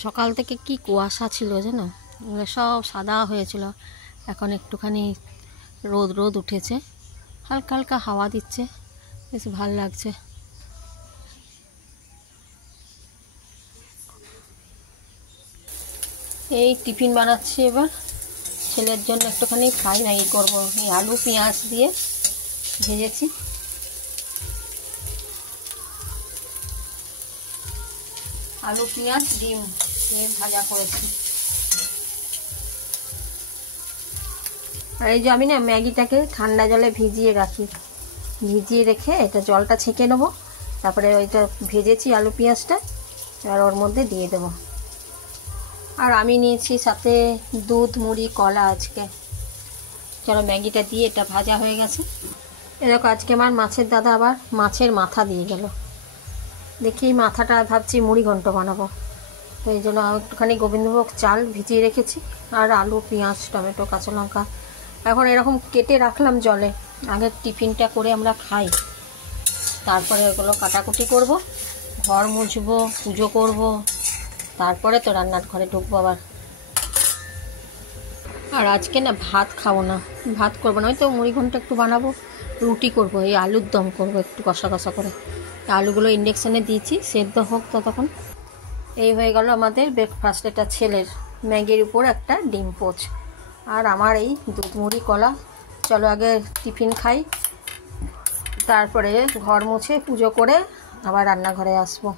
সকাল থেকে কি কুয়াশা ছিল জানো, এগুলো সব সাদা হয়েছিল। এখন একটুখানি রোদ রোদ উঠেছে, হালকা হালকা হাওয়া দিচ্ছে, বেশ ভালো লাগছে। এই টিফিন বানাচ্ছি এবার ছেলের জন্য, একটুখানি ফ্রাই ম্যাগি করবো। এই আলু পেঁয়াজ দিয়ে ভেজেছি, আলু পেঁয়াজ ডিম দিয়ে ভাজা করেছি। আর এই যে আমি না ম্যাগিটাকে ঠান্ডা জলে ভিজিয়ে রাখি, ভিজিয়ে রেখে এটা জলটা ছেঁকে নেবো, তারপরে ওইটা ভেজেছি আলু পেঁয়াজটা এবার ওর মধ্যে দিয়ে দেবো। আর আমি নিয়েছি সাথে দুধ, মুড়ি, কলা আজকে। চলো ম্যাগিটা দিয়ে, এটা ভাজা হয়ে গেছে। এরকম আজকে আমার মাছের দাদা আবার মাছের মাথা দিয়ে গেল। দেখি মাথাটা ভাবছি মুড়ি ঘন্ট বানাবো, তো এই জন্য একটুখানি গোবিন্দভোগ চাল ভিজিয়ে রেখেছি, আর আলু, পেঁয়াজ, টমেটো, কাঁচা লঙ্কা এখন এরকম কেটে রাখলাম জলে। আগে টিফিনটা করে আমরা খাই, তারপরে ওগুলো কাটাকুটি করব, ঘর মুছবো, পুজো করব, তারপরে তো রান্নার ঘরে ঢুকবো আবার। আর আজকে না ভাত খাবো না, ভাত করবো না, হয়তো মুড়ি ঘন্ট একটু বানাবো, রুটি করব, এই আলুর দম করবো একটু কষা কষা করে। আলুগুলো ইন্ডাকশানে দিয়েছি, সেদ্ধ হোক ততক্ষণ। এই হয়ে গেল আমাদের ব্রেকফাস্ট। এটা ছেলের ম্যাগির উপর একটা ডিম পোচ, আর আমার এই দুধ, মুড়ি, কলা। চলো আগে টিফিন খাই, তারপরে ঘর মুছে পুজো করে আবার রান্নাঘরে আসবো।